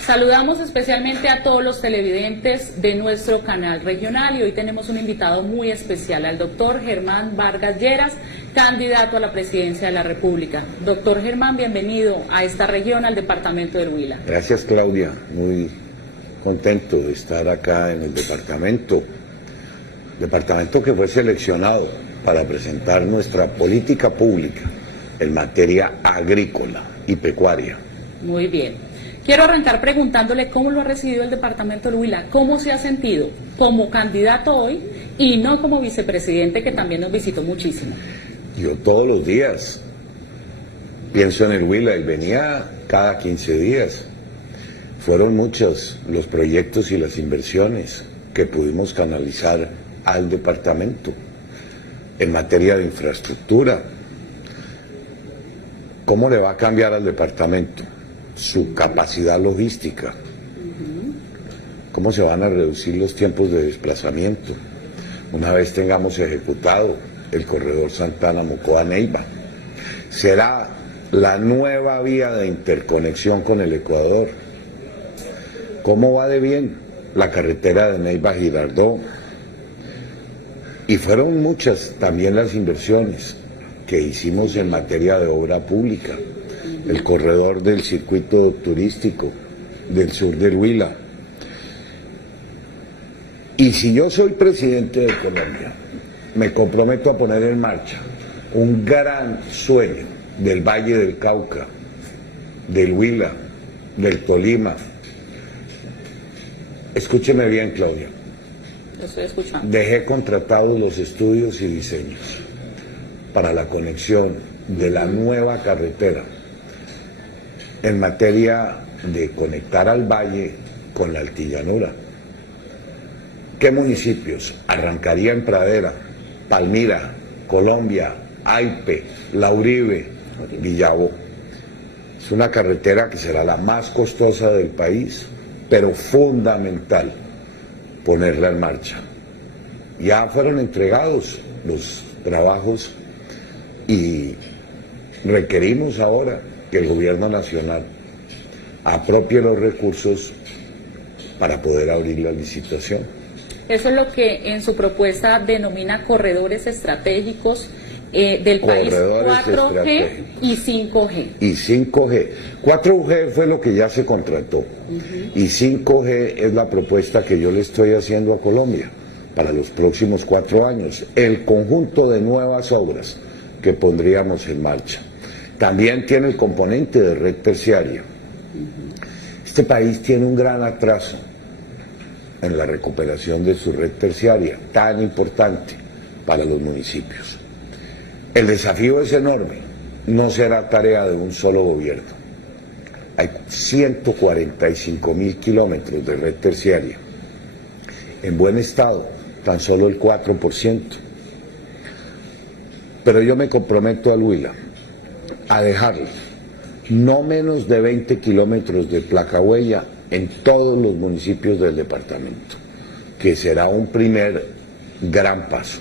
Saludamos especialmente a todos los televidentes de nuestro canal regional y hoy tenemos un invitado muy especial, al doctor Germán Vargas Lleras, candidato a la presidencia de la República. Doctor Germán, bienvenido a esta región, al departamento del Huila. Gracias, Claudia, muy contento de estar acá en el departamento que fue seleccionado para presentar nuestra política pública en materia agrícola y pecuaria. Muy bien. Quiero arrancar preguntándole cómo lo ha recibido el departamento del Huila, cómo se ha sentido como candidato hoy y no como vicepresidente, que también nos visitó muchísimo. Yo todos los días pienso en el Huila y venía cada 15 días. Fueron muchos los proyectos y las inversiones que pudimos canalizar al departamento en materia de infraestructura. ¿Cómo le va a cambiar al departamento? Su capacidad logística, cómo se van a reducir los tiempos de desplazamiento una vez tengamos ejecutado el corredor Santana-Mocoa-Neiva. Será la nueva vía de interconexión con el Ecuador. ¿Cómo va de bien la carretera de Neiva-Girardot? Y fueron muchas también las inversiones que hicimos en materia de obra pública. El corredor del circuito turístico del sur del Huila. Y si yo soy presidente de Colombia, me comprometo a poner en marcha un gran sueño del Valle del Cauca, del Huila, del Tolima. Escúcheme bien, Claudia. Lo estoy escuchando. Dejé contratados los estudios y diseños para la conexión de la nueva carretera en materia de conectar al valle con la altillanura. ¿Qué municipios? Arrancaría en Pradera, Palmira, Colombia, Aipe, La Uribe, Villavo. Es una carretera que será la más costosa del país, pero fundamental ponerla en marcha. Ya fueron entregados los trabajos y requerimos ahora que el gobierno nacional apropie los recursos para poder abrir la licitación. Eso es lo que en su propuesta denomina corredores estratégicos del país, 4G y 5G. Y 5G. 4G fue lo que ya se contrató. Y 5G es la propuesta que yo le estoy haciendo a Colombia para los próximos 4 años. El conjunto de nuevas obras que pondríamos en marcha. También tiene el componente de red terciaria. Este país tiene un gran atraso en la recuperación de su red terciaria, tan importante para los municipios. El desafío es enorme, no será tarea de un solo gobierno. Hay 145.000 kilómetros de red terciaria. En buen estado, tan solo el 4%. Pero yo me comprometo al Huila a dejarle no menos de 20 kilómetros de placa huella en todos los municipios del departamento, que será un primer gran paso.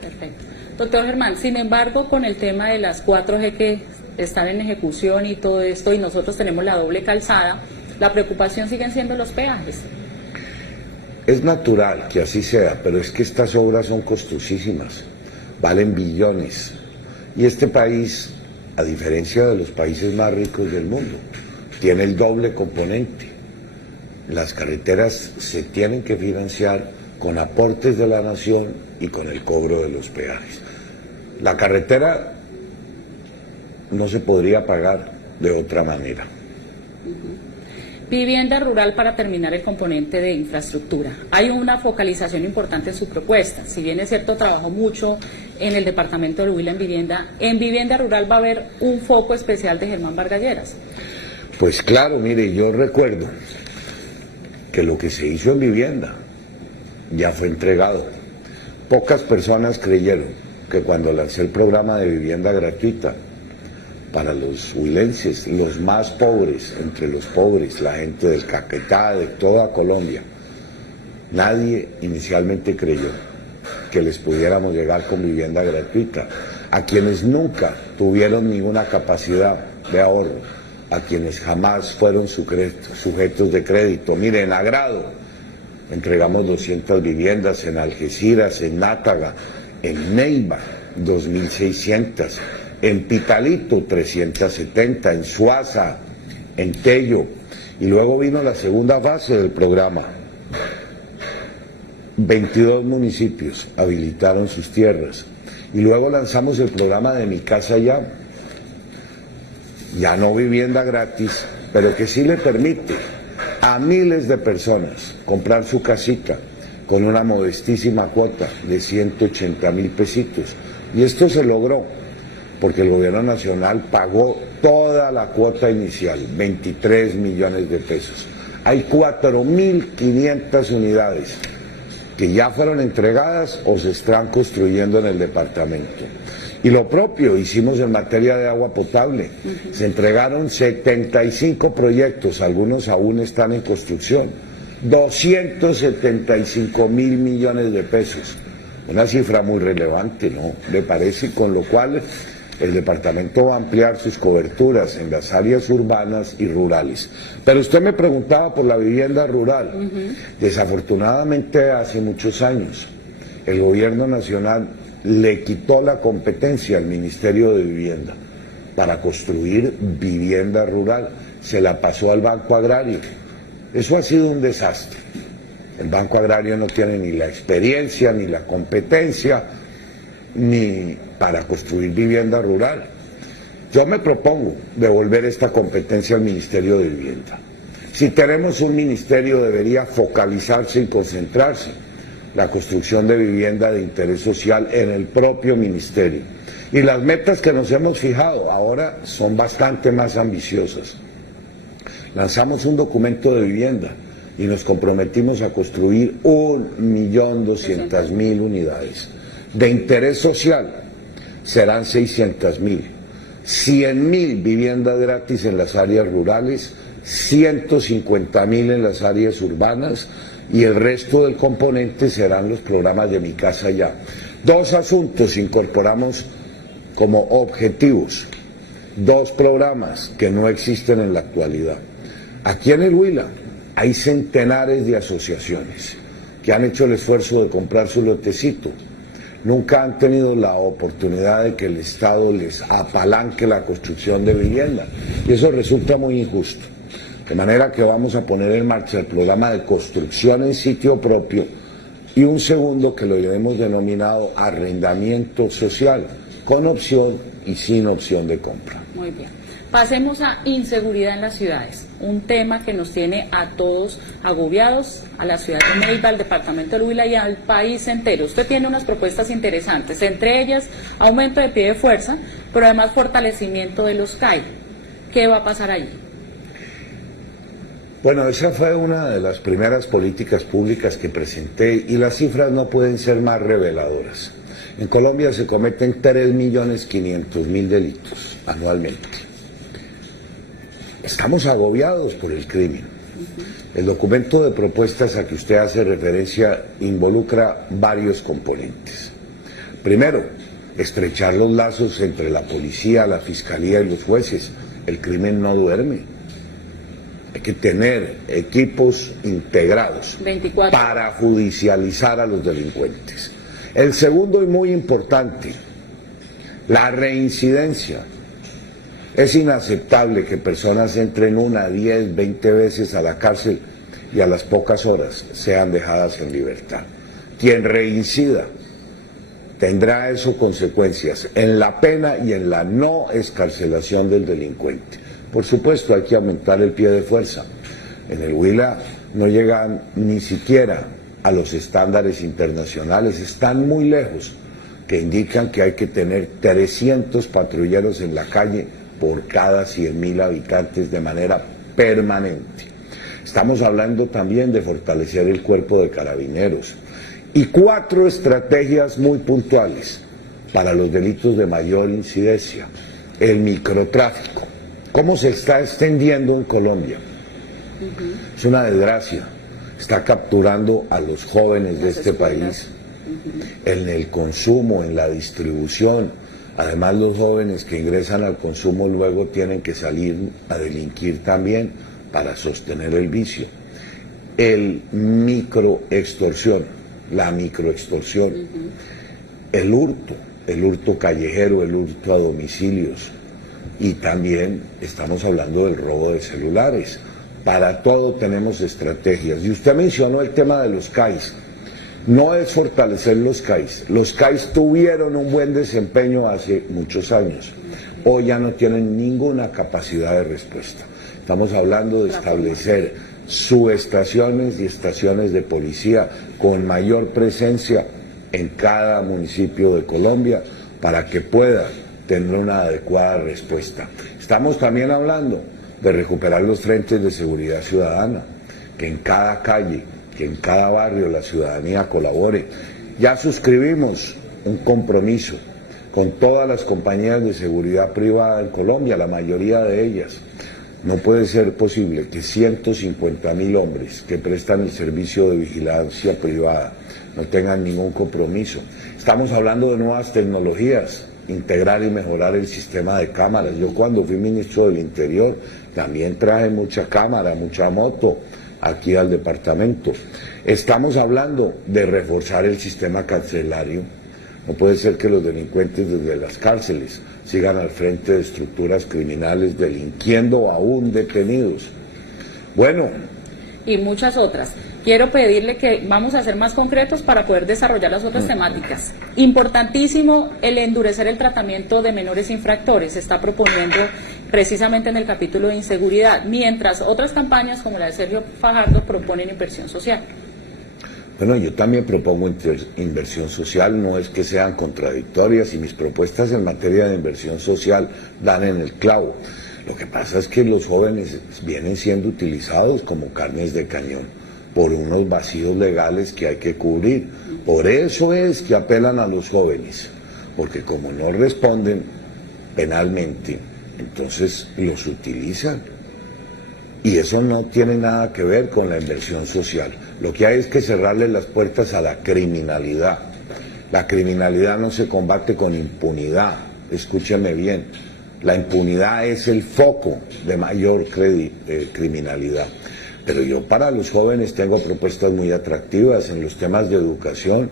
Perfecto. Doctor Germán, sin embargo, con el tema de las 4G que están en ejecución y todo esto, y nosotros tenemos la doble calzada, la preocupación siguen siendo los peajes. Es natural que así sea, pero es que estas obras son costosísimas, valen billones, y este país, a diferencia de los países más ricos del mundo, tiene el doble componente. Las carreteras se tienen que financiar con aportes de la nación y con el cobro de los peajes. La carretera no se podría pagar de otra manera. Vivienda rural, para terminar el componente de infraestructura. Hay una focalización importante en su propuesta. Si bien es cierto, trabajó mucho en el departamento de Huila en vivienda rural va a haber un foco especial de Germán Vargas Lleras. Pues claro, mire, yo recuerdo que lo que se hizo en vivienda ya fue entregado. Pocas personas creyeron que cuando lancé el programa de vivienda gratuita para los huilenses, los más pobres, entre los pobres, la gente del Caquetá, de toda Colombia, nadie inicialmente creyó que les pudiéramos llegar con vivienda gratuita. A quienes nunca tuvieron ninguna capacidad de ahorro, a quienes jamás fueron sujetos de crédito. Mire, en Agrado entregamos 200 viviendas, en Algeciras, en Nátaga, en Neiva 2.600, en Pitalito 370, en Suaza, en Tello, y luego vino la segunda fase del programa. 22 municipios habilitaron sus tierras y luego lanzamos el programa de Mi Casa ya no vivienda gratis, pero que sí le permite a miles de personas comprar su casita con una modestísima cuota de 180.000 pesitos. Y esto se logró porque el gobierno nacional pagó toda la cuota inicial, 23 millones de pesos. Hay 4.500 unidades que ya fueron entregadas o se están construyendo en el departamento. Y lo propio hicimos en materia de agua potable. Se entregaron 75 proyectos, algunos aún están en construcción. 275.000 millones de pesos. Una cifra muy relevante, ¿no? Me parece, con lo cual el departamento va a ampliar sus coberturas en las áreas urbanas y rurales. Pero usted me preguntaba por la vivienda rural. Desafortunadamente, hace muchos años, el gobierno nacional le quitó la competencia al Ministerio de Vivienda para construir vivienda rural. Se la pasó al Banco Agrario. Eso ha sido un desastre. El Banco Agrario no tiene ni la experiencia, ni la competencia, ni para construir vivienda rural. Yo me propongo devolver esta competencia al Ministerio de Vivienda. Si tenemos un ministerio, debería focalizarse y concentrarse la construcción de vivienda de interés social en el propio ministerio. Y las metas que nos hemos fijado ahora son bastante más ambiciosas. Lanzamos un documento de vivienda y nos comprometimos a construir 1.200.000 unidades. De interés social serán 600.000, 100.000 viviendas gratis en las áreas rurales, 150.000 en las áreas urbanas, y el resto del componente serán los programas de Mi Casa Ya. Dos asuntos incorporamos como objetivos, dos programas que no existen en la actualidad. Aquí en el Huila hay centenares de asociaciones que han hecho el esfuerzo de comprar su lotecito. Nunca han tenido la oportunidad de que el Estado les apalanque la construcción de vivienda, y eso resulta muy injusto. De manera que vamos a poner en marcha el programa de construcción en sitio propio y un segundo que lo hemos denominado arrendamiento social, con opción y sin opción de compra. Muy bien. Pasemos a inseguridad en las ciudades, un tema que nos tiene a todos agobiados, a la ciudad de Neiva, al departamento del Huila y al país entero. Usted tiene unas propuestas interesantes, entre ellas aumento de pie de fuerza, pero además fortalecimiento de los CAI. ¿Qué va a pasar ahí? Bueno, esa fue una de las primeras políticas públicas que presenté y las cifras no pueden ser más reveladoras. En Colombia se cometen 3.500.000 delitos anualmente. Estamos agobiados por el crimen. El documento de propuestas a que usted hace referencia involucra varios componentes. Primero, estrechar los lazos entre la policía, la fiscalía y los jueces. El crimen no duerme. Hay que tener equipos integrados 24 para judicializar a los delincuentes. El segundo y muy importante, la reincidencia. Es inaceptable que personas entren 1, 10, 20 veces a la cárcel y a las pocas horas sean dejadas en libertad. Quien reincida tendrá eso consecuencias en la pena y en la no excarcelación del delincuente. Por supuesto, hay que aumentar el pie de fuerza. En el Huila no llegan ni siquiera a los estándares internacionales, están muy lejos, que indican que hay que tener 300 patrulleros en la calle por cada 100.000 habitantes de manera permanente. Estamos hablando también de fortalecer el cuerpo de carabineros. Y 4 estrategias muy puntuales para los delitos de mayor incidencia. El microtráfico. ¿Cómo se está extendiendo en Colombia? Es una desgracia. Está capturando a los jóvenes de este país en el consumo, en la distribución, Además, los jóvenes que ingresan al consumo luego tienen que salir a delinquir también para sostener el vicio. El microextorsión, la microextorsión, el hurto callejero, el hurto a domicilios, y también estamos hablando del robo de celulares. Para todo tenemos estrategias. Y usted mencionó el tema de los CAIs. No es fortalecer los CAIs. Los CAIs tuvieron un buen desempeño hace muchos años. Hoy ya no tienen ninguna capacidad de respuesta. Estamos hablando de establecer subestaciones y estaciones de policía con mayor presencia en cada municipio de Colombia para que pueda tener una adecuada respuesta. Estamos también hablando de recuperar los frentes de seguridad ciudadana, que en cada calle, que en cada barrio la ciudadanía colabore. Ya suscribimos un compromiso con todas las compañías de seguridad privada en Colombia, la mayoría de ellas. No puede ser posible que 150.000 hombres que prestan el servicio de vigilancia privada no tengan ningún compromiso. Estamos hablando de nuevas tecnologías, integrar y mejorar el sistema de cámaras. Yo cuando fui ministro del Interior también traje mucha cámara, mucha moto aquí al departamento. Estamos hablando de reforzar el sistema carcelario. No puede ser que los delincuentes desde las cárceles sigan al frente de estructuras criminales delinquiendo aún detenidos. Bueno. Y muchas otras. Quiero pedirle que vamos a ser más concretos para poder desarrollar las otras temáticas. Importantísimo el endurecer el tratamiento de menores infractores. Se está proponiendo precisamente en el capítulo de inseguridad, mientras otras campañas como la de Sergio Fajardo proponen inversión social. Bueno, yo también propongo inversión social, no es que sean contradictorias, y mis propuestas en materia de inversión social dan en el clavo. Lo que pasa es que los jóvenes vienen siendo utilizados como carnes de cañón por unos vacíos legales que hay que cubrir. Por eso es que apelan a los jóvenes, porque como no responden penalmente, entonces los utilizan. Y eso no tiene nada que ver con la inversión social. Lo que hay es que cerrarle las puertas a la criminalidad. La criminalidad no se combate con impunidad, escúcheme bien. La impunidad es el foco de mayor criminalidad. Pero yo para los jóvenes tengo propuestas muy atractivas en los temas de educación.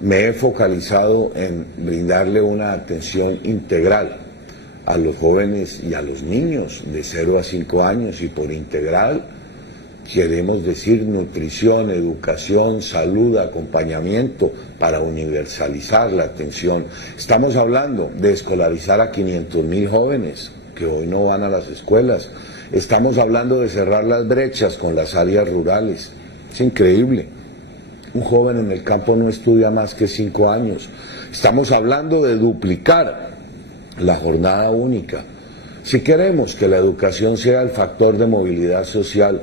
Me he focalizado en brindarle una atención integral a los jóvenes y a los niños de 0 a 5 años, y por integral queremos decir nutrición, educación, salud, acompañamiento para universalizar la atención. Estamos hablando de escolarizar a 500.000 jóvenes que hoy no van a las escuelas. Estamos hablando de cerrar las brechas con las áreas rurales. Es increíble. Un joven en el campo no estudia más que 5 años. Estamos hablando de duplicar la jornada única. Si queremos que la educación sea el factor de movilidad social,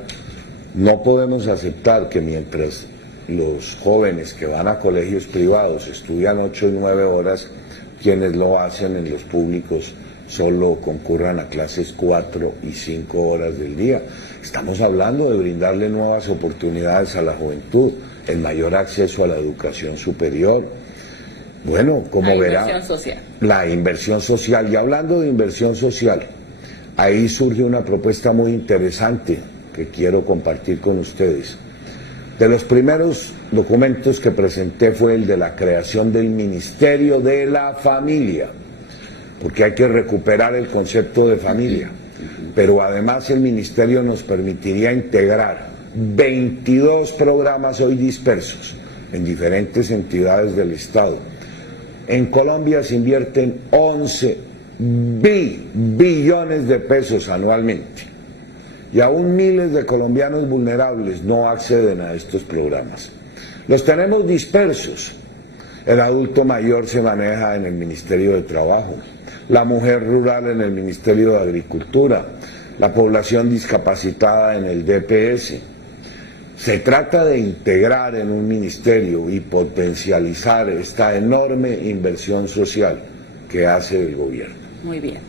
no podemos aceptar que mientras los jóvenes que van a colegios privados estudian 8 y 9 horas, quienes lo hacen en los públicos solo concurran a clases 4 y 5 horas del día. Estamos hablando de brindarle nuevas oportunidades a la juventud, el mayor acceso a la educación superior. Bueno, como verá, la inversión social. Y hablando de inversión social, ahí surge una propuesta muy interesante que quiero compartir con ustedes. De los primeros documentos que presenté fue el de la creación del Ministerio de la Familia, porque hay que recuperar el concepto de familia, pero además el ministerio nos permitiría integrar 22 programas hoy dispersos en diferentes entidades del Estado. En Colombia se invierten 11 billones de pesos anualmente, y aún miles de colombianos vulnerables no acceden a estos programas. Los tenemos dispersos. El adulto mayor se maneja en el Ministerio de Trabajo, la mujer rural en el Ministerio de Agricultura, la población discapacitada en el DPS. Se trata de integrar en un ministerio y potencializar esta enorme inversión social que hace el gobierno. Muy bien.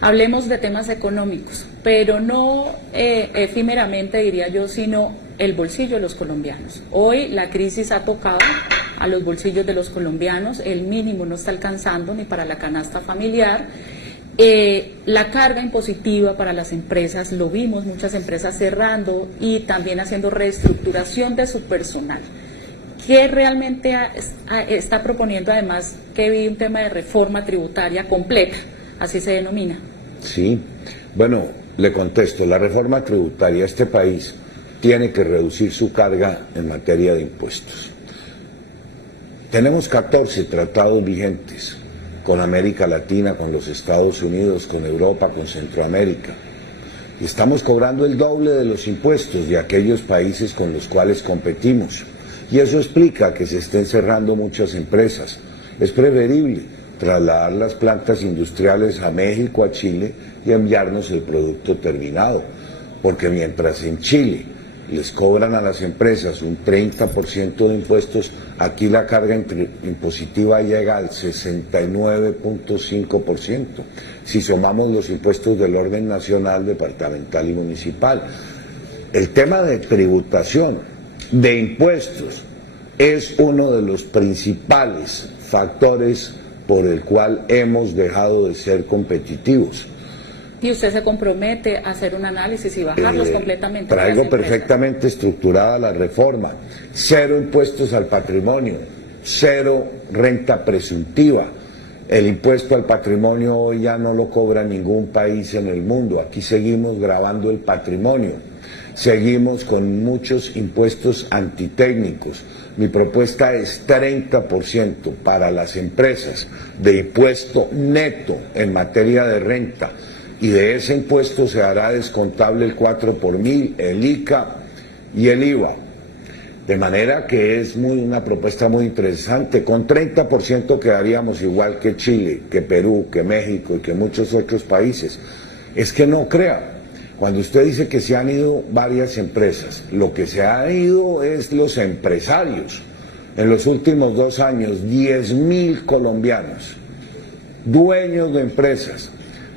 Hablemos de temas económicos, pero no efímeramente, diría yo, sino el bolsillo de los colombianos. Hoy la crisis ha tocado a los bolsillos de los colombianos, el mínimo no está alcanzando ni para la canasta familiar. La carga impositiva para las empresas, lo vimos, muchas empresas cerrando y también haciendo reestructuración de su personal. ¿Qué realmente está proponiendo, además que vi un tema de reforma tributaria completa, así se denomina? Sí, bueno, le contesto, la reforma tributaria, este país tiene que reducir su carga en materia de impuestos. Tenemos 14 tratados vigentes con América Latina, con los Estados Unidos, con Europa, con Centroamérica. Y estamos cobrando el doble de los impuestos de aquellos países con los cuales competimos. Y eso explica que se estén cerrando muchas empresas. Es preferible trasladar las plantas industriales a México, a Chile y enviarnos el producto terminado. Porque mientras en Chile les cobran a las empresas un 30% de impuestos, aquí la carga impositiva llega al 69.5%, si sumamos los impuestos del orden nacional, departamental y municipal. El tema de tributación, de impuestos, es uno de los principales factores por el cual hemos dejado de ser competitivos. ¿Y usted se compromete a hacer un análisis y bajarlos completamente? Traigo perfectamente estructurada la reforma. 0 impuestos al patrimonio, 0 renta presuntiva. El impuesto al patrimonio hoy ya no lo cobra ningún país en el mundo. Aquí seguimos grabando el patrimonio. Seguimos con muchos impuestos antitécnicos. Mi propuesta es 30% para las empresas de impuesto neto en materia de renta. Y de ese impuesto se hará descontable el 4 por mil, el ICA y el IVA. De manera que es una propuesta muy interesante. Con 30% quedaríamos igual que Chile, que Perú, que México y que muchos otros países. Es que no crea, cuando usted dice que se han ido varias empresas, lo que se han ido es los empresarios. En los últimos 2 años, 10.000 colombianos, dueños de empresas,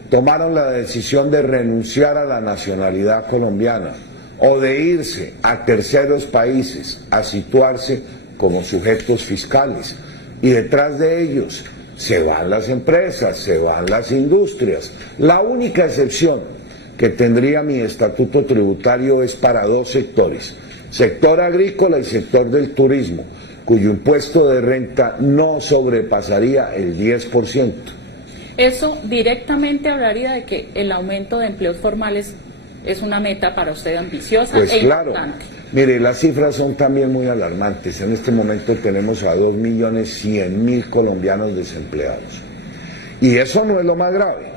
tomaron la decisión de renunciar a la nacionalidad colombiana o de irse a terceros países a situarse como sujetos fiscales. Y detrás de ellos se van las empresas, se van las industrias. La única excepción que tendría mi estatuto tributario es para 2 sectores, sector agrícola y sector del turismo, cuyo impuesto de renta no sobrepasaría el 10%. Eso directamente hablaría de que el aumento de empleos formales es una meta para usted ambiciosa pues e claro. importante. Mire, las cifras son también muy alarmantes. En este momento tenemos a 2.100.000 colombianos desempleados. Y eso no es lo más grave.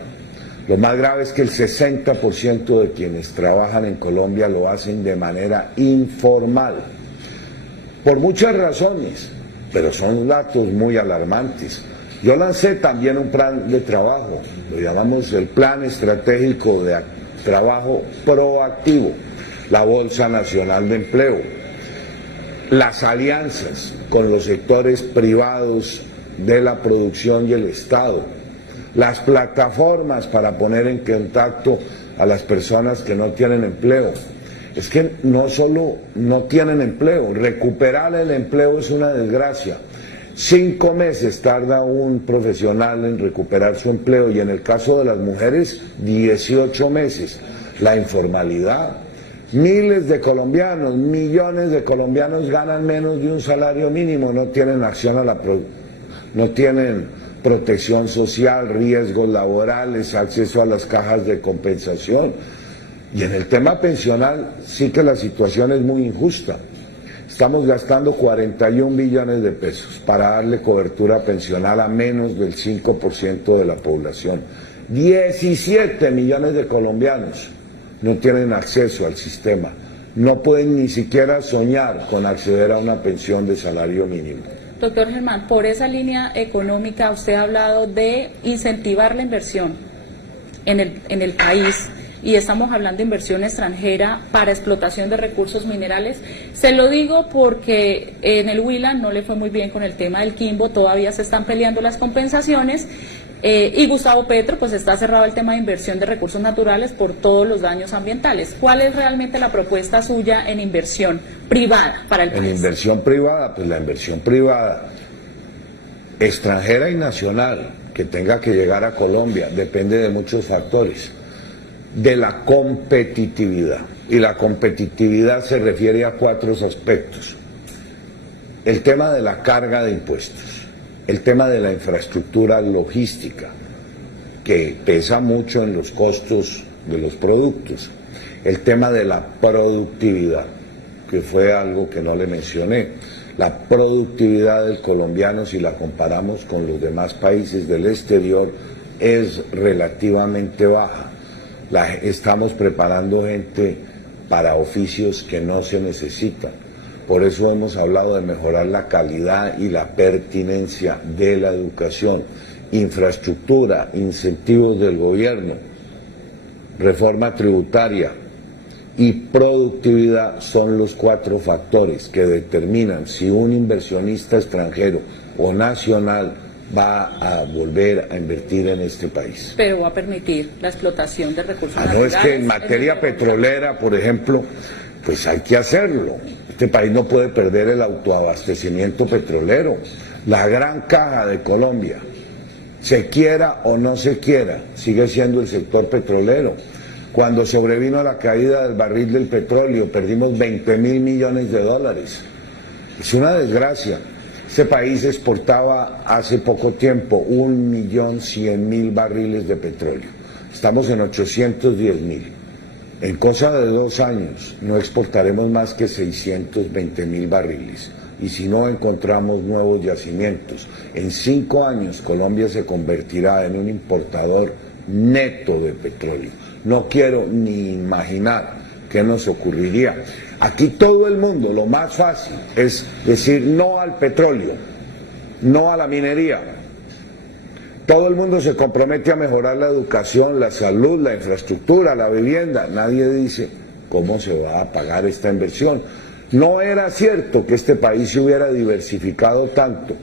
Lo más grave es que el 60% de quienes trabajan en Colombia lo hacen de manera informal. Por muchas razones, pero son datos muy alarmantes. Yo lancé también un plan de trabajo, lo llamamos el Plan Estratégico de Trabajo Proactivo, la Bolsa Nacional de Empleo, las alianzas con los sectores privados de la producción y el Estado, las plataformas para poner en contacto a las personas que no tienen empleo. Es que no solo no tienen empleo, recuperar el empleo es una desgracia. 5 meses tarda un profesional en recuperar su empleo y en el caso de las mujeres 18 meses. La informalidad, miles de colombianos, millones de colombianos ganan menos de un salario mínimo, no tienen acción a no tienen protección social, riesgos laborales, acceso a las cajas de compensación. Y en el tema pensional sí que la situación es muy injusta. Estamos gastando 41 billones de pesos para darle cobertura pensional a menos del 5% de la población. 17 millones de colombianos no tienen acceso al sistema, no pueden ni siquiera soñar con acceder a una pensión de salario mínimo. Doctor Germán, por esa línea económica usted ha hablado de incentivar la inversión en el país. Y estamos hablando de inversión extranjera para explotación de recursos minerales. Se lo digo porque en el Huila no le fue muy bien con el tema del Quimbo, todavía se están peleando las compensaciones Y Gustavo Petro, pues está cerrado el tema de inversión de recursos naturales por todos los daños ambientales. ¿Cuál es realmente la propuesta suya en inversión privada para el país? En inversión privada, pues la inversión privada, extranjera y nacional, que tenga que llegar a Colombia, depende de muchos factores. De la competitividad. Y la competitividad se refiere a 4 aspectos. El tema de la carga de impuestos. El tema de la infraestructura logística, que pesa mucho en los costos de los productos. El tema de la productividad, que fue algo que no le mencioné. La productividad del colombiano, si la comparamos con los demás países del exterior, es relativamente baja. Estamos preparando gente para oficios que no se necesitan. Por eso hemos hablado de mejorar la calidad y la pertinencia de la educación, infraestructura, incentivos del gobierno, reforma tributaria y productividad son los 4 factores que determinan si un inversionista extranjero o nacional va a volver a invertir en este país. Pero va a permitir la explotación de recursos naturales. No, es que en materia petrolera, por ejemplo, pues hay que hacerlo. Este país no puede perder el autoabastecimiento petrolero. La gran caja de Colombia, se quiera o no se quiera, sigue siendo el sector petrolero. Cuando sobrevino la caída del barril del petróleo, perdimos $20.000 millones. Es una desgracia. Este país exportaba hace poco tiempo 1.100.000 barriles de petróleo. Estamos en 810.000. En cosa de 2 años no exportaremos más que 620.000 barriles. Y si no encontramos nuevos yacimientos, en 5 años Colombia se convertirá en un importador neto de petróleo. No quiero ni imaginar qué nos ocurriría. Aquí todo el mundo, lo más fácil es decir no al petróleo, no a la minería. Todo el mundo se compromete a mejorar la educación, la salud, la infraestructura, la vivienda. Nadie dice cómo se va a pagar esta inversión. No era cierto que este país se hubiera diversificado tanto.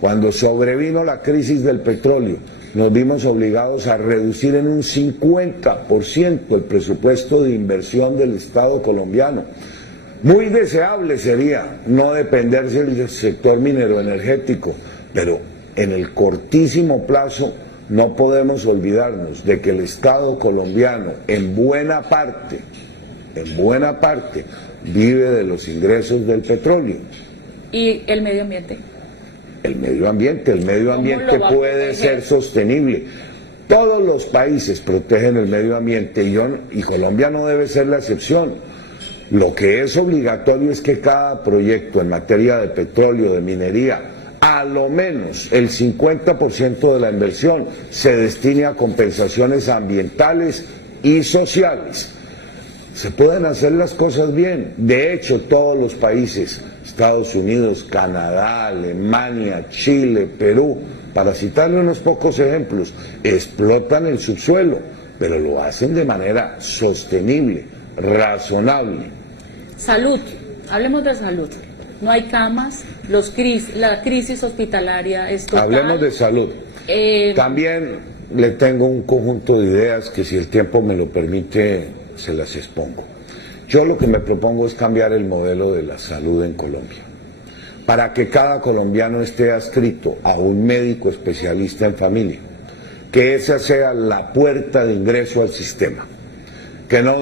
Cuando sobrevino la crisis del petróleo, nos vimos obligados a reducir en un 50% el presupuesto de inversión del Estado colombiano. Muy deseable sería no dependerse del sector minero energético, pero en el cortísimo plazo no podemos olvidarnos de que el Estado colombiano en buena parte, vive de los ingresos del petróleo. ¿Y el medio ambiente? El medio ambiente puede ser sostenible. Todos los países protegen el medio ambiente y Colombia no debe ser la excepción. Lo que es obligatorio es que cada proyecto en materia de petróleo, de minería, a lo menos el 50% de la inversión se destine a compensaciones ambientales y sociales. Se pueden hacer las cosas bien. De hecho, todos los países, Estados Unidos, Canadá, Alemania, Chile, Perú, para citarle unos pocos ejemplos, explotan el subsuelo, pero lo hacen de manera sostenible, razonable. Salud, hablemos de salud. No hay camas, la crisis hospitalaria es total. Hablemos de salud. También le tengo un conjunto de ideas que, si el tiempo me lo permite, se las expongo. Yo lo que me propongo es cambiar el modelo de la salud en Colombia, para que cada colombiano esté adscrito a un médico especialista en familia, que esa sea la puerta de ingreso al sistema, que no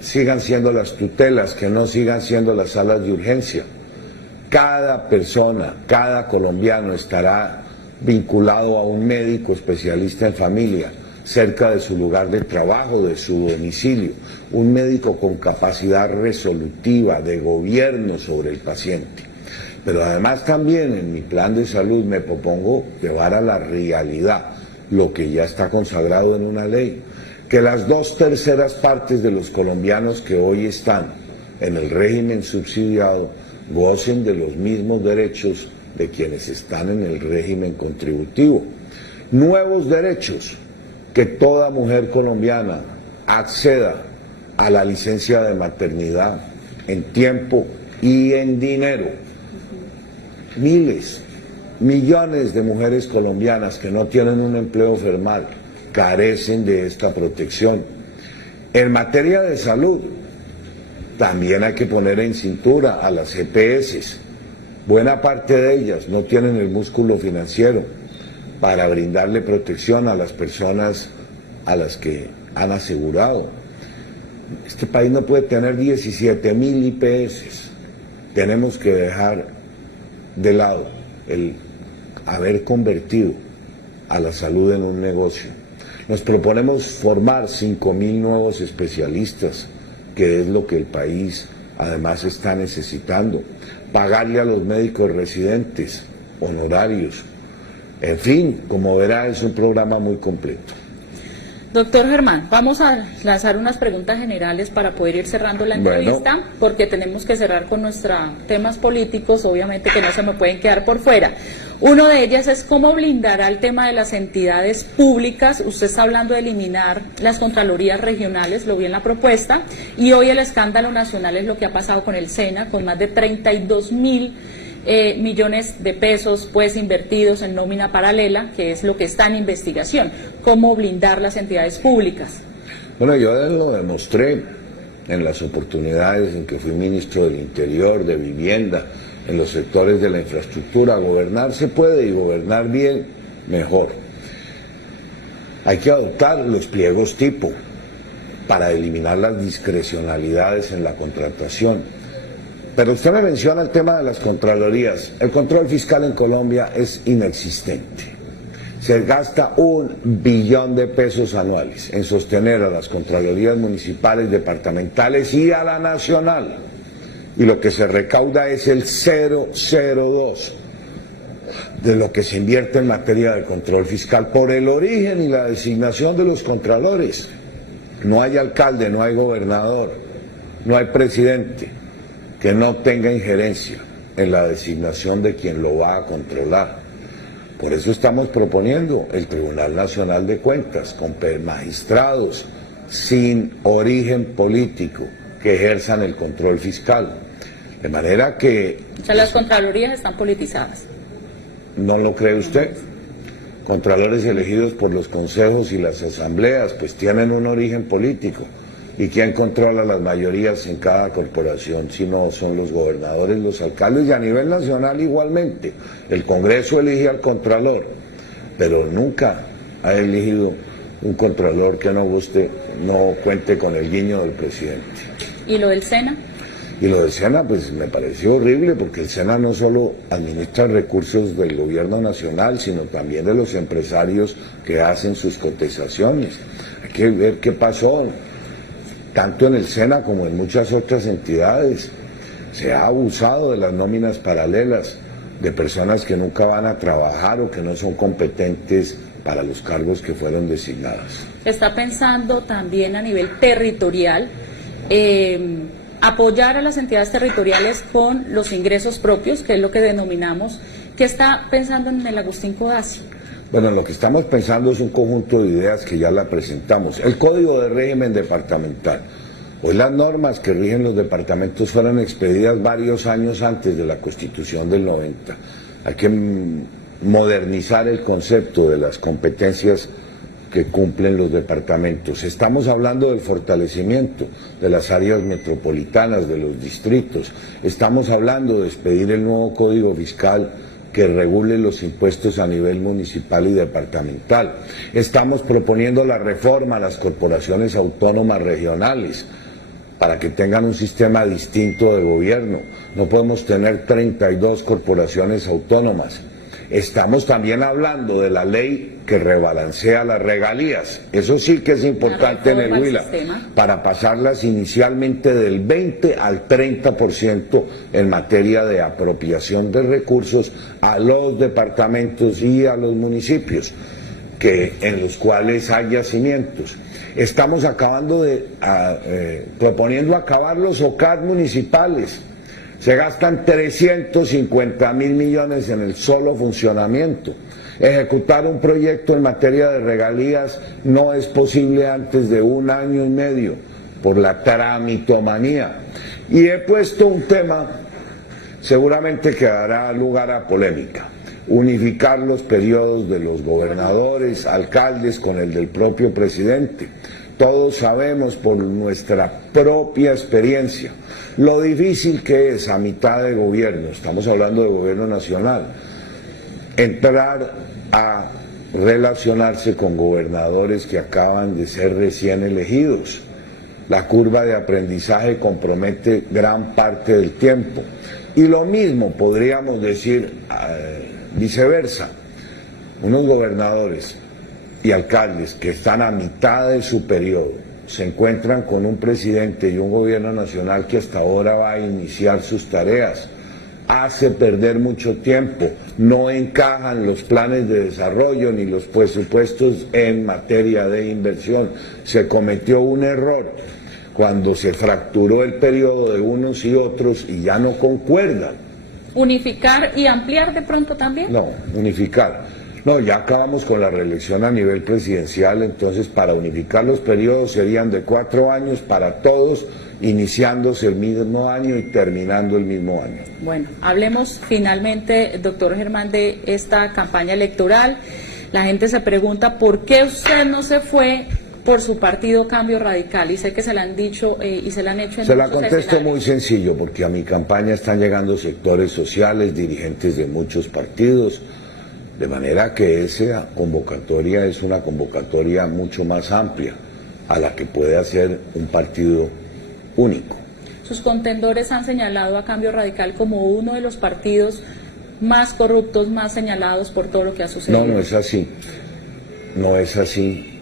sigan siendo las tutelas, que no sigan siendo las salas de urgencia. Cada persona, cada colombiano estará vinculado a un médico especialista en familia, cerca de su lugar de trabajo, de su domicilio, un médico con capacidad resolutiva de gobierno sobre el paciente. Pero además también en mi plan de salud me propongo llevar a la realidad lo que ya está consagrado en una ley, que las 2/3 partes de los colombianos que hoy están en el régimen subsidiado gocen de los mismos derechos de quienes están en el régimen contributivo. Nuevos derechos: que toda mujer colombiana acceda a la licencia de maternidad en tiempo y en dinero. Miles millones de mujeres colombianas que no tienen un empleo formal carecen de esta protección. En materia de salud, también hay que poner en cintura a las EPS. Buena parte de ellas no tienen el músculo financiero para brindarle protección a las personas a las que han asegurado. Este país no puede tener 17.000 IPS. Tenemos que dejar de lado el haber convertido a la salud en un negocio. Nos proponemos formar 5.000 nuevos especialistas, que es lo que el país además está necesitando. Pagarle a los médicos residentes honorarios. En fin, como verá, es un programa muy completo. Doctor Germán, vamos a lanzar unas preguntas generales para poder ir cerrando la entrevista, porque tenemos que cerrar con nuestros temas políticos, obviamente que no se me pueden quedar por fuera. Uno de ellas es cómo blindará el tema de las entidades públicas. Usted está hablando de eliminar las contralorías regionales, lo vi en la propuesta, y hoy el escándalo nacional es lo que ha pasado con el SENA, con más de 32.000 millones de pesos pues invertidos en nómina paralela, que es lo que está en investigación. ¿Cómo blindar las entidades públicas? Bueno, yo lo demostré en las oportunidades en que fui ministro del Interior, de Vivienda, en los sectores de la infraestructura. Gobernar se puede, y gobernar bien, mejor. Hay que adoptar los pliegos tipo para eliminar las discrecionalidades en la contratación. Pero usted me menciona el tema de las contralorías. El control fiscal en Colombia es inexistente. Se gasta 1 billón de pesos anuales en sostener a las contralorías municipales, departamentales y a la nacional. Y lo que se recauda es el 0,02 de lo que se invierte en materia de control fiscal por el origen y la designación de los contralores. No hay alcalde, no hay gobernador, no hay presidente que no tenga injerencia en la designación de quien lo va a controlar. Por eso estamos proponiendo el Tribunal Nacional de Cuentas, con magistrados sin origen político que ejerzan el control fiscal. De manera que... O sea, las contralorías están politizadas. ¿No lo cree usted? Contralores elegidos por los consejos y las asambleas, pues tienen un origen político. ¿Y quién controla las mayorías en cada corporación? Si no son los gobernadores, los alcaldes, y a nivel nacional igualmente. El Congreso elige al contralor, pero nunca ha elegido un contralor que no cuente con el guiño del presidente. ¿Y lo del SENA? Y lo del SENA, pues me pareció horrible, porque el SENA no solo administra recursos del gobierno nacional, sino también de los empresarios que hacen sus cotizaciones. Hay que ver qué pasó. Tanto en el SENA como en muchas otras entidades se ha abusado de las nóminas paralelas de personas que nunca van a trabajar o que no son competentes para los cargos que fueron designados. ¿Está pensando también a nivel territorial apoyar a las entidades territoriales con los ingresos propios, que es lo que denominamos? ¿Qué está pensando en el Agustín Codazzi? Bueno, lo que estamos pensando es un conjunto de ideas que ya la presentamos. El Código de Régimen Departamental. Hoy las normas que rigen los departamentos fueron expedidas varios años antes de la Constitución del 90. Hay que modernizar el concepto de las competencias que cumplen los departamentos. Estamos hablando del fortalecimiento de las áreas metropolitanas, de los distritos. Estamos hablando de expedir el nuevo Código Fiscal que regule los impuestos a nivel municipal y departamental. Estamos proponiendo la reforma a las corporaciones autónomas regionales para que tengan un sistema distinto de gobierno. No podemos tener 32 corporaciones autónomas. Estamos también hablando de la ley que rebalancea las regalías. Eso sí que es importante en el Huila, para pasarlas inicialmente del 20 al 30% en materia de apropiación de recursos a los departamentos y a los municipios, en los cuales hay yacimientos. Estamos proponiendo acabar los OCAD municipales. Se gastan 350.000 millones en el solo funcionamiento. Ejecutar un proyecto en materia de regalías no es posible antes de 1 año y medio por la tramitomanía. Y he puesto un tema seguramente que dará lugar a polémica. unificar los periodos de los gobernadores, alcaldes con el del propio presidente. Todos sabemos por nuestra propia experiencia lo difícil que es a mitad de gobierno, estamos hablando de gobierno nacional, entrar a relacionarse con gobernadores que acaban de ser recién elegidos. La curva de aprendizaje compromete gran parte del tiempo. Y lo mismo podríamos decir viceversa. Unos gobernadores y alcaldes que están a mitad de su periodo se encuentran con un presidente y un gobierno nacional que hasta ahora va a iniciar sus tareas. Hace perder mucho tiempo, no encajan los planes de desarrollo ni los presupuestos en materia de inversión. Se cometió un error cuando se fracturó el periodo de unos y otros y ya no concuerdan. ¿Unificar y ampliar de pronto también? No, unificar. No, ya acabamos con la reelección a nivel presidencial, entonces para unificar los periodos serían de 4 años para todos, iniciándose el mismo año y terminando el mismo año. Bueno, hablemos finalmente, doctor Germán, de esta campaña electoral. La gente se pregunta por qué usted no se fue por su partido Cambio Radical, y sé que se la han dicho y se la han hecho en Se la muchos contesto escenarios. muy sencillo, porque a mi campaña están llegando sectores sociales, dirigentes de muchos partidos, de manera que esa convocatoria es una convocatoria mucho más amplia a la que puede hacer un partido único. Sus contendores han señalado a Cambio Radical como uno de los partidos más corruptos, más señalados por todo lo que ha sucedido. No, no es así. No es así.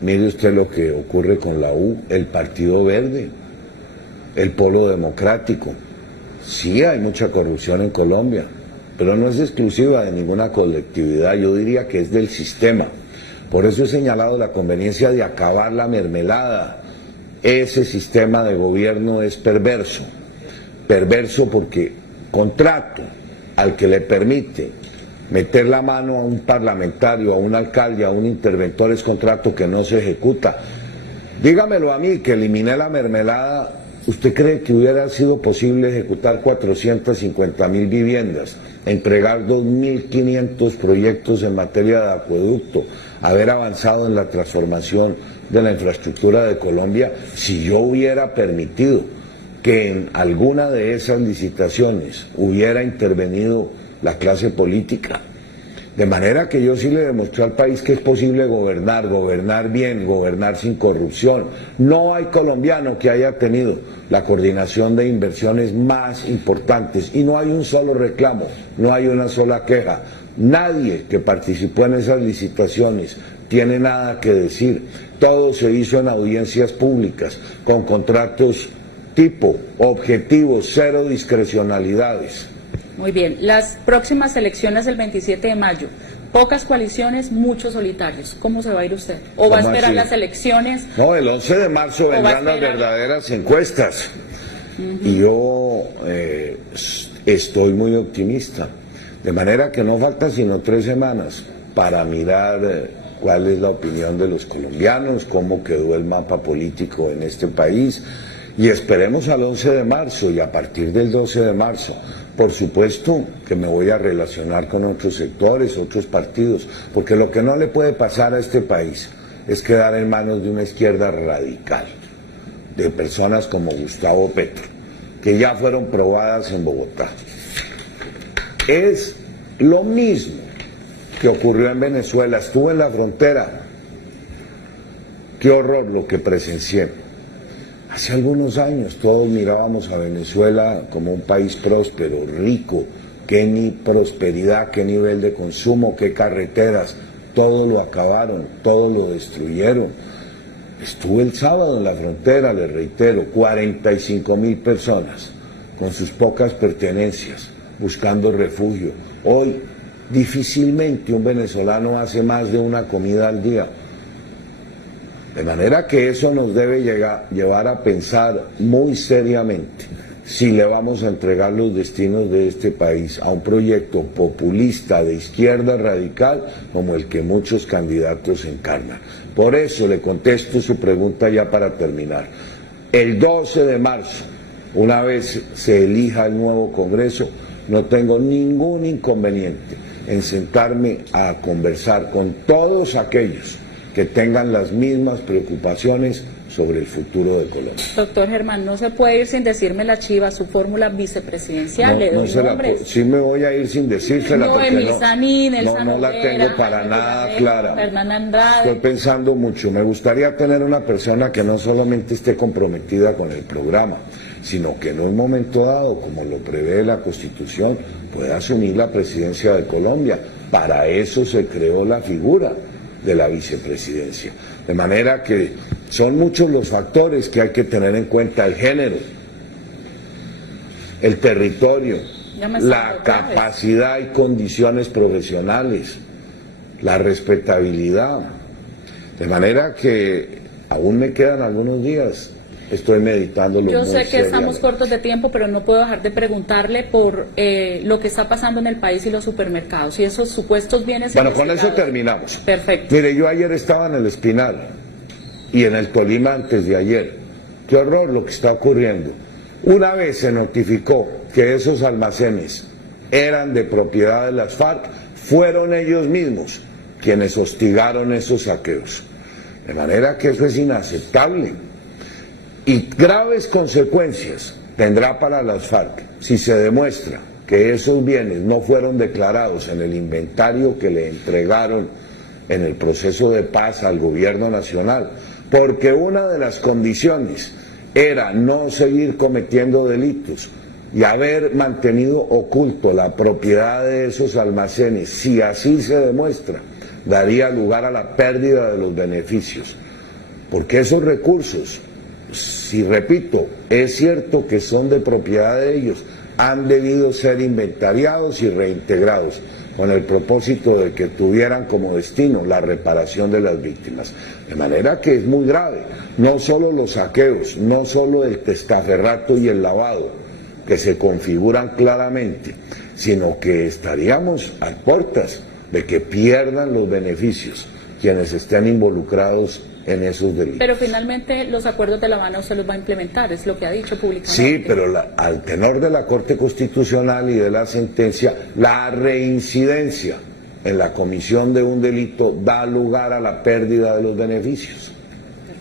Mire usted lo que ocurre con la U, el Partido Verde, el Polo Democrático. Sí hay mucha corrupción en Colombia, pero no es exclusiva de ninguna colectividad, yo diría que es del sistema. Por eso he señalado la conveniencia de acabar la mermelada. Ese sistema de gobierno es perverso. Perverso porque contrato al que le permite meter la mano a un parlamentario, a un alcalde, a un interventor, es contrato que no se ejecuta. Dígamelo a mí, que eliminé la mermelada. ¿Usted cree que hubiera sido posible ejecutar 450.000 viviendas, entregar 2.500 proyectos en materia de acueducto, haber avanzado en la transformación de la infraestructura de Colombia, si yo hubiera permitido que en alguna de esas licitaciones hubiera intervenido la clase política? De manera que yo sí le demostré al país que es posible gobernar, gobernar bien, gobernar sin corrupción. No hay colombiano que haya tenido la coordinación de inversiones más importantes y no hay un solo reclamo, no hay una sola queja. Nadie que participó en esas licitaciones tiene nada que decir. Todo se hizo en audiencias públicas, con contratos tipo, objetivos, cero discrecionalidades. Muy bien, las próximas elecciones del 27 de mayo, pocas coaliciones, muchos solitarios. ¿Cómo se va a ir usted? ¿O va a esperar las elecciones? No, el 11 de marzo vendrán las verdaderas encuestas. Y yo estoy muy optimista. De manera que no faltan sino 3 semanas para mirar cuál es la opinión de los colombianos, cómo quedó el mapa político en este país. Y esperemos al 11 de marzo y a partir del 12 de marzo. Por supuesto que me voy a relacionar con otros sectores, otros partidos, porque lo que no le puede pasar a este país es quedar en manos de una izquierda radical, de personas como Gustavo Petro, que ya fueron probadas en Bogotá. Es lo mismo que ocurrió en Venezuela, estuve en la frontera. Qué horror lo que presencié. Hace algunos años todos mirábamos a Venezuela como un país próspero, rico, qué ni prosperidad, qué nivel de consumo, qué carreteras, todo lo acabaron, todo lo destruyeron. Estuve el sábado en la frontera, les reitero, 45.000 personas con sus pocas pertenencias, buscando refugio. Hoy difícilmente un venezolano hace más de una comida al día. De manera que eso nos debe llevar a pensar muy seriamente si le vamos a entregar los destinos de este país a un proyecto populista de izquierda radical como el que muchos candidatos encarnan. Por eso le contesto su pregunta ya para terminar. El 12 de marzo, una vez se elija el nuevo Congreso, no tengo ningún inconveniente en sentarme a conversar con todos aquellos que tengan las mismas preocupaciones sobre el futuro de Colombia. Doctor Germán, no se puede ir sin decirme la chiva, su fórmula vicepresidencial. Le doy nombres. Sí me voy a ir sin decírsela, porque no la tengo para nada clara. Hernán Andrade. Estoy pensando mucho. Me gustaría tener una persona que no solamente esté comprometida con el programa, sino que en un momento dado, como lo prevé la Constitución, pueda asumir la presidencia de Colombia. Para eso se creó la figura de la vicepresidencia. De manera que son muchos los factores que hay que tener en cuenta: el género, el territorio, la capacidad y condiciones profesionales, la respetabilidad. De manera que aún me quedan algunos días. Estoy meditándolo. Yo sé que estamos cortos de tiempo, pero no puedo dejar de preguntarle por lo que está pasando en el país y los supermercados y esos supuestos bienes. Bueno, con eso terminamos. Perfecto. Mire, yo ayer estaba en el Espinal y en el Tolima antes de ayer. Qué horror lo que está ocurriendo. Una vez se notificó que esos almacenes eran de propiedad de las FARC, fueron ellos mismos quienes hostigaron esos saqueos. De manera que eso es inaceptable. Y graves consecuencias tendrá para las FARC si se demuestra que esos bienes no fueron declarados en el inventario que le entregaron en el proceso de paz al gobierno nacional, porque una de las condiciones era no seguir cometiendo delitos y haber mantenido oculto la propiedad de esos almacenes. Si así se demuestra, daría lugar a la pérdida de los beneficios, porque esos recursos, si repito, es cierto que son de propiedad de ellos, han debido ser inventariados y reintegrados con el propósito de que tuvieran como destino la reparación de las víctimas. De manera que es muy grave, no solo los saqueos, no solo el testaferrato y el lavado, que se configuran claramente, sino que estaríamos a puertas de que pierdan los beneficios quienes estén involucrados en esos delitos. Pero finalmente los acuerdos de La Habana usted los va a implementar, es lo que ha dicho públicamente. Sí, pero al tenor de la Corte Constitucional y de la sentencia, la reincidencia en la comisión de un delito da lugar a la pérdida de los beneficios.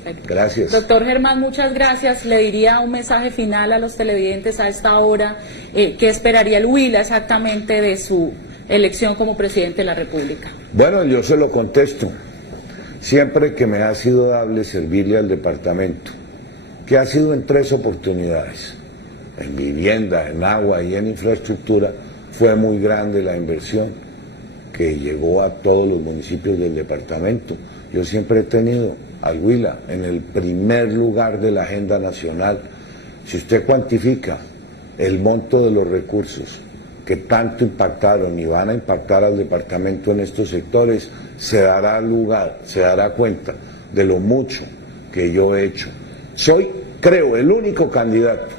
Perfecto. Gracias. Doctor Germán, muchas gracias. Le diría un mensaje final a los televidentes a esta hora. ¿Qué esperaría el Huila exactamente de su elección como presidente de la República? Bueno, yo se lo contesto. Siempre que me ha sido dable servirle al departamento, que ha sido en 3 oportunidades, en vivienda, en agua y en infraestructura, fue muy grande la inversión que llegó a todos los municipios del departamento. Yo siempre he tenido al Huila en el primer lugar de la agenda nacional. Si usted cuantifica el monto de los recursos que tanto impactaron y van a impactar al departamento en estos sectores, se dará cuenta de lo mucho que yo he hecho. Soy, creo, el único candidato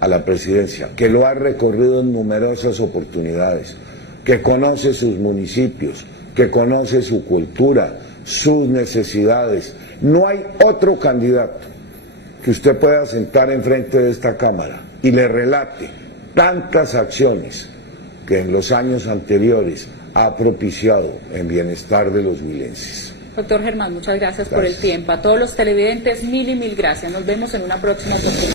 a la presidencia que lo ha recorrido en numerosas oportunidades, que conoce sus municipios, que conoce su cultura, sus necesidades. No hay otro candidato que usted pueda sentar enfrente de esta Cámara y le relate tantas acciones que en los años anteriores ha propiciado en bienestar de los huilenses. Doctor Germán, muchas gracias por el tiempo. A todos los televidentes, mil y mil gracias. Nos vemos en una próxima oportunidad.